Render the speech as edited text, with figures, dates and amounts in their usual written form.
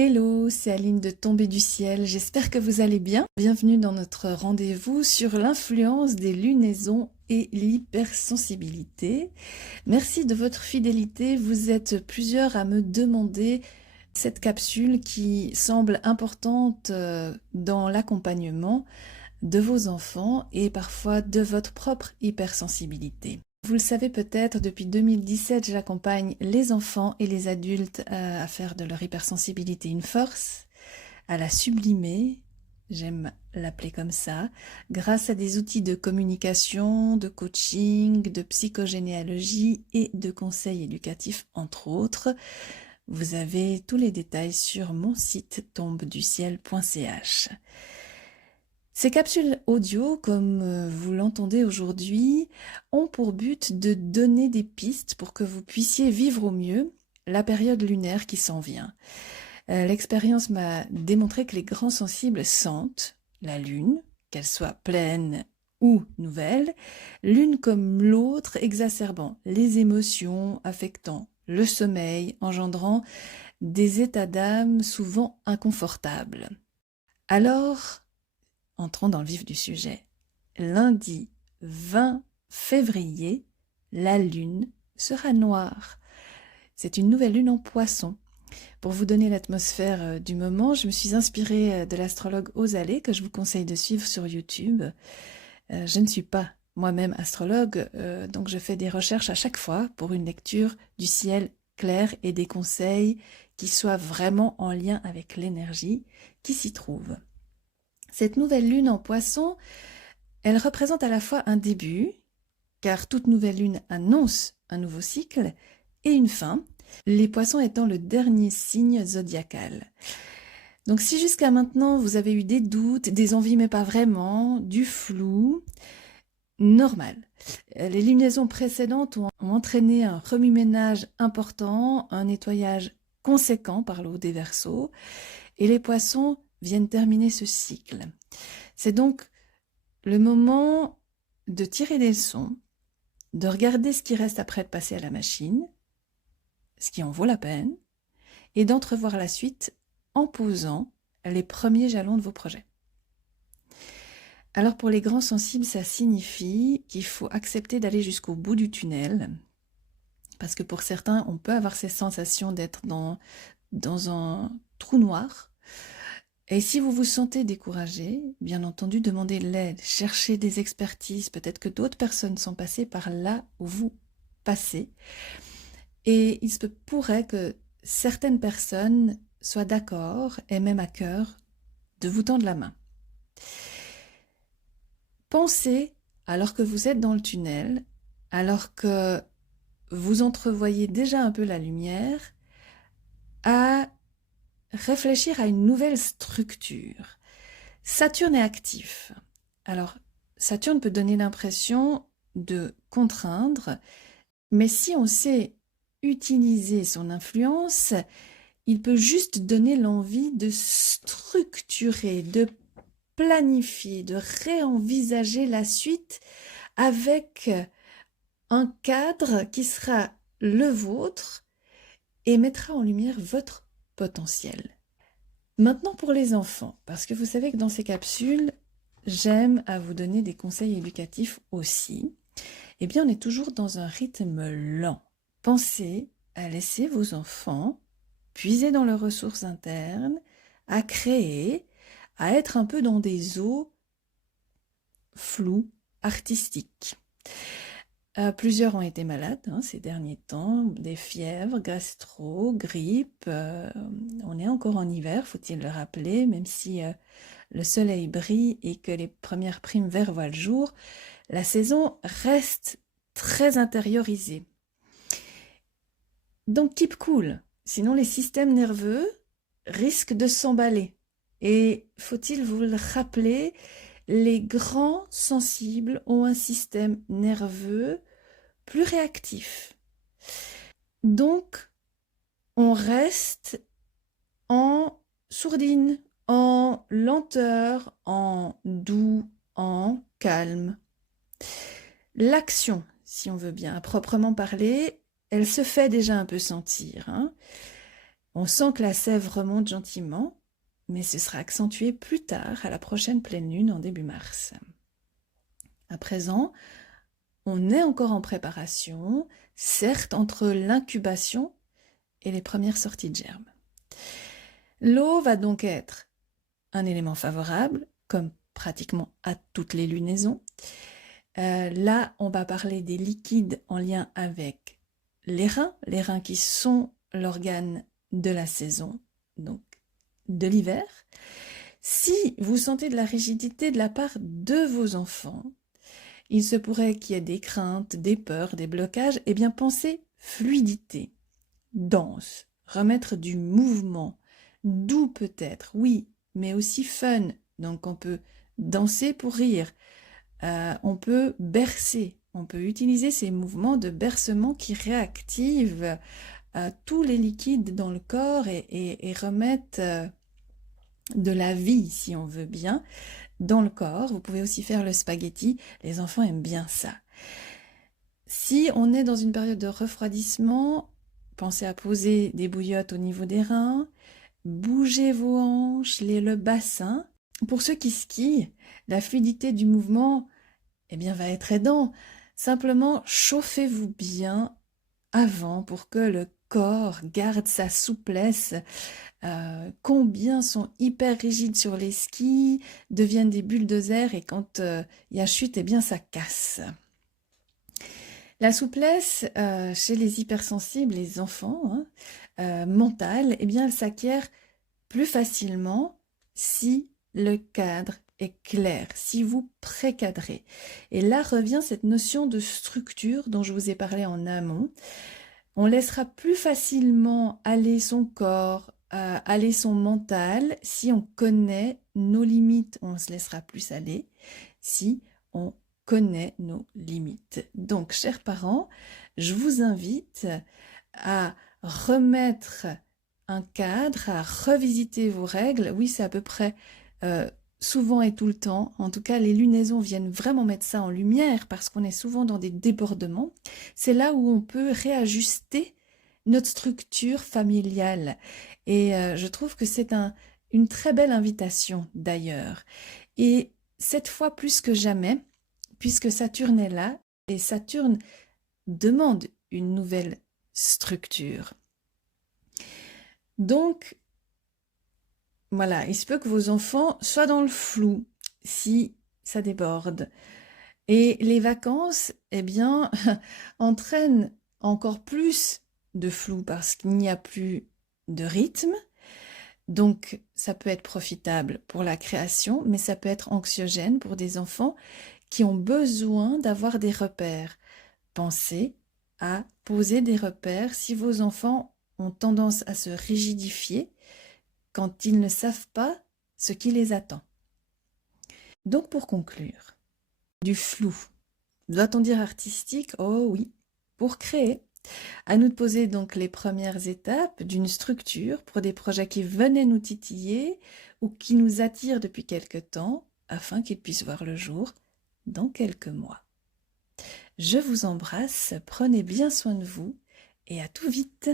Hello, c'est Aline de Tombée du ciel, j'espère que vous allez bien. Bienvenue dans notre rendez-vous sur l'influence des lunaisons et l'hypersensibilité. Merci de votre fidélité, vous êtes plusieurs à me demander cette capsule qui semble importante dans l'accompagnement de vos enfants et parfois de votre propre hypersensibilité. Vous le savez peut-être, depuis 2017, j'accompagne les enfants et les adultes à faire de leur hypersensibilité une force, à la sublimer, j'aime l'appeler comme ça, grâce à des outils de communication, de coaching, de psychogénéalogie et de conseils éducatifs, entre autres. Vous avez tous les détails sur mon site tombeduciel.ch. Ces capsules audio, comme vous l'entendez aujourd'hui, ont pour but de donner des pistes pour que vous puissiez vivre au mieux la période lunaire qui s'en vient. L'expérience m'a démontré que les grands sensibles sentent la lune, qu'elle soit pleine ou nouvelle, l'une comme l'autre exacerbant les émotions, affectant le sommeil, engendrant des états d'âme souvent inconfortables. Alors, entrons dans le vif du sujet. Lundi 20 février, la lune sera noire. C'est une nouvelle lune en Poisson. Pour vous donner l'atmosphère du moment, je me suis inspirée de l'astrologue Ozalé, que je vous conseille de suivre sur YouTube. Je ne suis pas moi-même astrologue, donc je fais des recherches à chaque fois pour une lecture du ciel clair et des conseils qui soient vraiment en lien avec l'énergie qui s'y trouve. Cette nouvelle lune en Poisson, elle représente à la fois un début, car toute nouvelle lune annonce un nouveau cycle, et une fin, les Poissons étant le dernier signe zodiacal. Donc si jusqu'à maintenant vous avez eu des doutes, des envies mais pas vraiment, du flou, normal. Les lunaisons précédentes ont entraîné un remue-ménage important, un nettoyage conséquent par le haut des Verseaux, et les Poissons viennent terminer ce cycle. C'est donc le moment de tirer des leçons, de regarder ce qui reste après de passer à la machine, ce qui en vaut la peine, et d'entrevoir la suite en posant les premiers jalons de vos projets. Alors pour les grands sensibles, ça signifie qu'il faut accepter d'aller jusqu'au bout du tunnel, parce que pour certains, on peut avoir ces sensations d'être dans un trou noir. Et si vous vous sentez découragé, bien entendu, demandez l'aide, cherchez des expertises, peut-être que d'autres personnes sont passées par là où vous passez. Et il se pourrait que certaines personnes soient d'accord et même à cœur de vous tendre la main. Pensez, alors que vous êtes dans le tunnel, alors que vous entrevoyez déjà un peu la lumière, à réfléchir à une nouvelle structure. Saturne est actif. Alors, Saturne peut donner l'impression de contraindre, mais si on sait utiliser son influence, il peut juste donner l'envie de structurer, de planifier, de réenvisager la suite avec un cadre qui sera le vôtre et mettra en lumière votre potentiel. Maintenant pour les enfants, parce que vous savez que dans ces capsules, j'aime à vous donner des conseils éducatifs aussi. Eh bien, on est toujours dans un rythme lent. Pensez à laisser vos enfants puiser dans leurs ressources internes, à créer, à être un peu dans des eaux floues, artistiques. Plusieurs ont été malades ces derniers temps, des fièvres, gastro, grippe. On est encore en hiver, faut-il le rappeler, même si le soleil brille et que les premières primes verts voient le jour, la saison reste très intériorisée. Donc keep cool, sinon les systèmes nerveux risquent de s'emballer. Et faut-il vous le rappeler, les grands sensibles ont un système nerveux plus réactif. Donc, on reste en sourdine, en lenteur, en doux, en calme. L'action, si on veut bien, à proprement parler, elle se fait déjà un peu sentir. On sent que la sève remonte gentiment, mais ce sera accentué plus tard, à la prochaine pleine lune en début mars. À présent, on est encore en préparation, certes entre l'incubation et les premières sorties de germes. L'eau va donc être un élément favorable, comme pratiquement à toutes les lunaisons. Là, on va parler des liquides en lien avec les reins qui sont l'organe de la saison, donc de l'hiver. Si vous sentez de la rigidité de la part de vos enfants, il se pourrait qu'il y ait des craintes, des peurs, des blocages, eh bien pensez fluidité, danse, remettre du mouvement, doux peut-être, oui, mais aussi fun. Donc on peut danser pour rire, on peut bercer, on peut utiliser ces mouvements de bercement qui réactivent tous les liquides dans le corps et remettent de la vie, si on veut bien, dans le corps. Vous pouvez aussi faire le spaghetti, les enfants aiment bien ça. Si on est dans une période de refroidissement, pensez à poser des bouillottes au niveau des reins, bougez vos hanches, le bassin. Pour ceux qui skient, la fluidité du mouvement va être aidant. Simplement, chauffez-vous bien avant pour que le corps garde sa souplesse. Combien sont hyper rigides sur les skis, deviennent des bulldozers et quand il y a chute, ça casse. La souplesse chez les hypersensibles, les enfants, mentale, elle s'acquiert plus facilement si le cadre est clair, si vous précadrez. Et là revient cette notion de structure dont je vous ai parlé en amont. On laissera plus facilement aller son corps, aller son mental. Si on connaît nos limites, on se laissera plus aller. Si on connaît nos limites. Donc, chers parents, je vous invite à remettre un cadre, à revisiter vos règles. Oui, c'est à peu près souvent et tout le temps. En tout cas, les lunaisons viennent vraiment mettre ça en lumière parce qu'on est souvent dans des débordements. C'est là où on peut réajuster notre structure familiale. Et je trouve que c'est une très belle invitation d'ailleurs. Et cette fois plus que jamais, puisque Saturne est là, et Saturne demande une nouvelle structure. Donc, voilà, il se peut que vos enfants soient dans le flou si ça déborde. Et les vacances, entraînent encore plus de flou parce qu'il n'y a plus de rythme. Donc, ça peut être profitable pour la création, mais ça peut être anxiogène pour des enfants qui ont besoin d'avoir des repères. Pensez à poser des repères si vos enfants ont tendance à se rigidifier quand ils ne savent pas ce qui les attend. Donc pour conclure, du flou, doit-on dire artistique? Oh oui, pour créer. À nous de poser donc les premières étapes d'une structure pour des projets qui venaient nous titiller ou qui nous attirent depuis quelque temps afin qu'ils puissent voir le jour dans quelques mois. Je vous embrasse, prenez bien soin de vous et à tout vite.